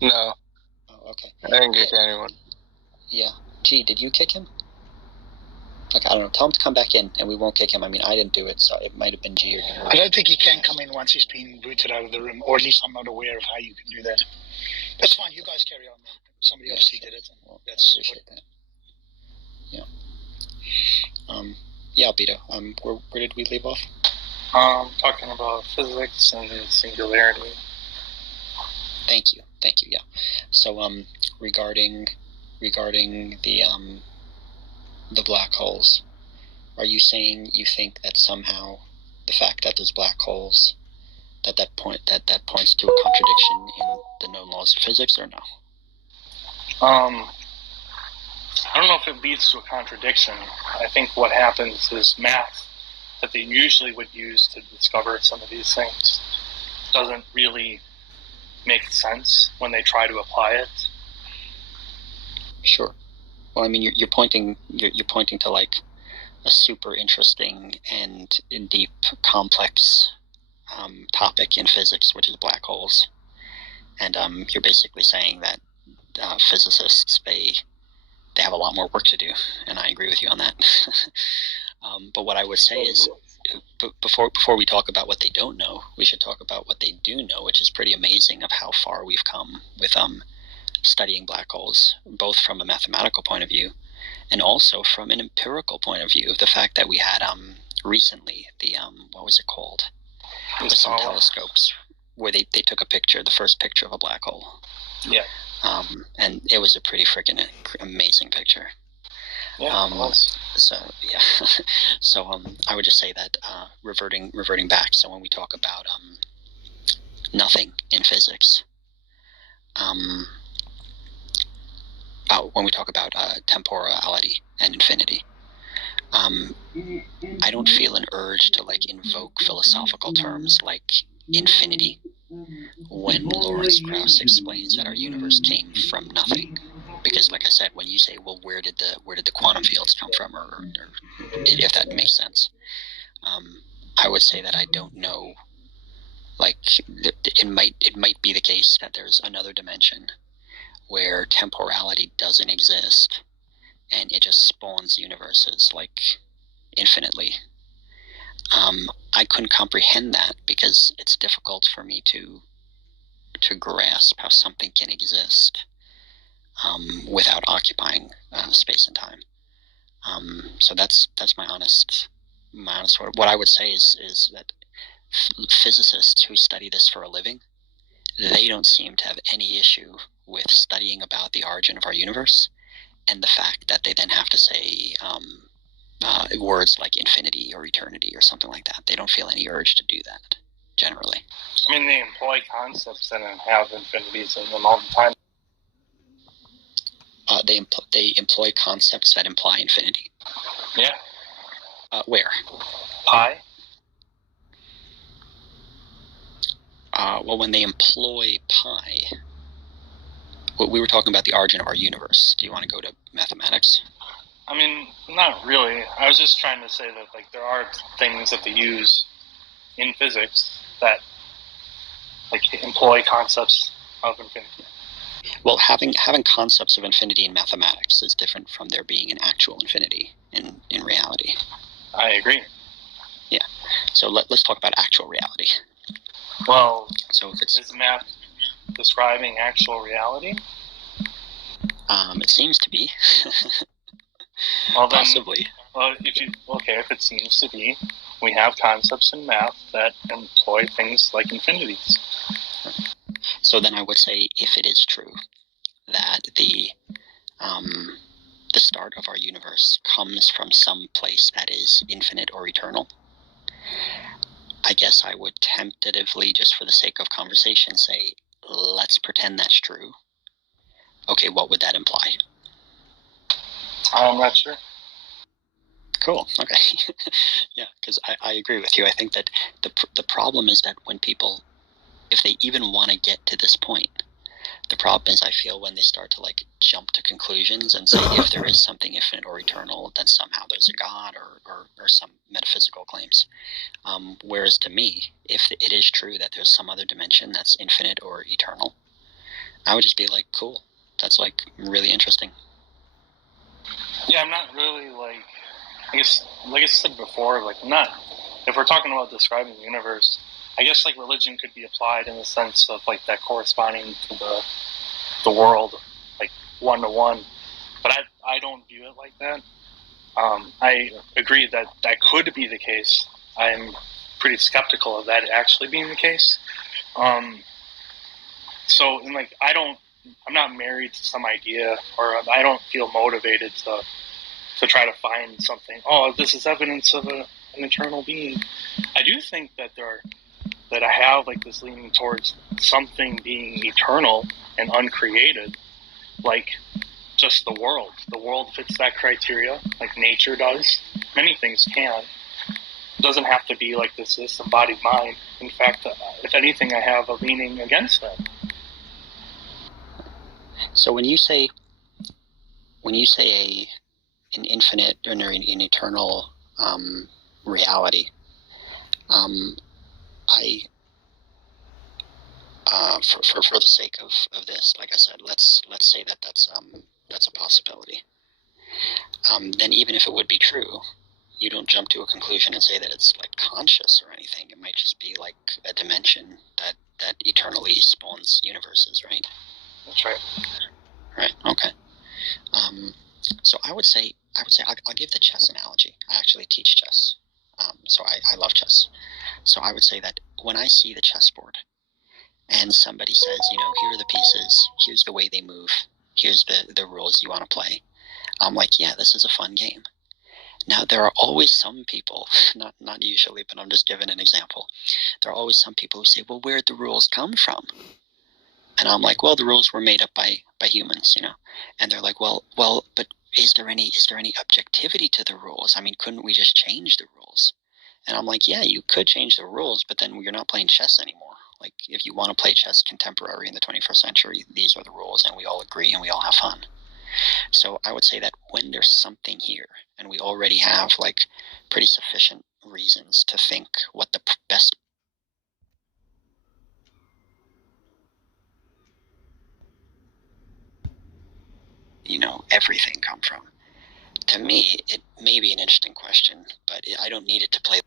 No, Oh, okay. I didn't kick anyone. Yeah. Gee, did you kick him? Like, I don't know. Tell him to come back in, and we won't kick him. I mean, I didn't do it, so it might have been G or. I don't think he can come in once he's been booted out of the room, or at least I'm not aware of how you can do that. That's fine. You guys carry on. Somebody obviously did it. Well, That's appreciate that. Yeah. Yeah, Albedo. Where did we leave off? Talking about physics and singularity. Thank you. Yeah. So, regarding the black holes, are you saying you think that somehow the fact that there's black holes that points to a contradiction in the known laws of physics, or no? I don't know if it leads to a contradiction. I think what happens is math that they usually would use to discover some of these things doesn't really make sense when they try to apply it. Sure. Well, I mean, you're pointing to like a super interesting and deep, complex topic in physics, which is black holes, and you're basically saying that physicists they have a lot more work to do, and I agree with you on that. But what I would say is, before we talk about what they don't know, we should talk about what they do know, which is pretty amazing of how far we've come with studying black holes, both from a mathematical point of view and also from an empirical point of view. The fact that we had recently the what was it called? With some telescopes where they took a picture, the first picture of a black hole. Yeah. And it was a pretty freaking amazing picture. Yeah, it was. So yeah, so I would just say that reverting back. So when we talk about nothing in physics, when we talk about temporality and infinity, I don't feel an urge to like invoke philosophical terms like infinity when Lawrence Krauss explains that our universe came from nothing. Because, like I said, when you say, "Well, where did the quantum fields come from?" or if that makes sense, I would say that I don't know. Like, it might be the case that there's another dimension where temporality doesn't exist, and it just spawns universes like infinitely. I couldn't comprehend that because it's difficult for me to grasp how something can exist without occupying space and time. So that's my honest word. What I would say is that physicists who study this for a living, they don't seem to have any issue with studying about the origin of our universe and the fact that they then have to say words like infinity or eternity or something like that. They don't feel any urge to do that, generally. I mean, they employ concepts that have infinities in them all the time. They employ concepts that imply infinity. Yeah. Where? Pi. Well, when they employ pi, we were talking about the origin of our universe. Do you want to go to mathematics? I mean, not really. I was just trying to say that like there are things that they use in physics that like employ concepts of infinity. Well, having concepts of infinity in mathematics is different from there being an actual infinity in reality. I agree. Yeah. So let's talk about actual reality. Well, so if is math describing actual reality? It seems to be. Well, then, possibly. Well, if it seems to be, we have concepts in math that employ things like infinities. So then I would say, if it is true that the start of our universe comes from some place that is infinite or eternal, I guess I would tentatively, just for the sake of conversation, say, let's pretend that's true. Okay, what would that imply? I'm not sure. Cool. Okay. Yeah, because I agree with you. I think that the problem is that when people, if they even want to get to this point, the problem is I feel when they start to like jump to conclusions and say if there is something infinite or eternal, then somehow there's a God or some metaphysical claims. Whereas to me, if it is true that there's some other dimension that's infinite or eternal, I would just be like, cool. That's like really interesting. Yeah, I'm not really like, I guess, like I said before, like I'm not. If we're talking about describing the universe, I guess like religion could be applied in the sense of like that corresponding to the world, like one to one. But I don't view it like that. I agree that that could be the case. I'm pretty skeptical of that actually being the case. So, and like, I'm not married to some idea, or I don't feel motivated to try to find something. Oh, this is evidence of an eternal being. I do think that that I have like this leaning towards something being eternal and uncreated, like just the world. The world fits that criteria, like nature does. Many things can. It doesn't have to be like this disembodied mind. In fact, if anything, I have a leaning against that. So when you say an infinite or an eternal reality, I for the sake of this, like I said, let's say that that's a possibility. Then even if it would be true, you don't jump to a conclusion and say that it's like conscious or anything. It might just be like a dimension that eternally spawns universes, right? That's right. Right. Okay. So I would say I'll give the chess analogy. I actually teach chess, so I love chess. So I would say that when I see the chessboard and somebody says, here are the pieces, here's the way they move, here's the rules you want to play, I'm like, yeah, this is a fun game. Now, there are always some people, not usually, but I'm just giving an example. There are always some people who say, well, where'd the rules come from? And I'm like, well, the rules were made up by humans, And they're like, well, but is there any objectivity to the rules? I mean, couldn't we just change the rules? And I'm like, yeah, you could change the rules, but then you're not playing chess anymore. Like, if you want to play chess contemporary in the 21st century, these are the rules, and we all agree and we all have fun. So I would say that when there's something here, and we already have like pretty sufficient reasons to think what the best everything come from. To me, it may be an interesting question, but I don't need it to play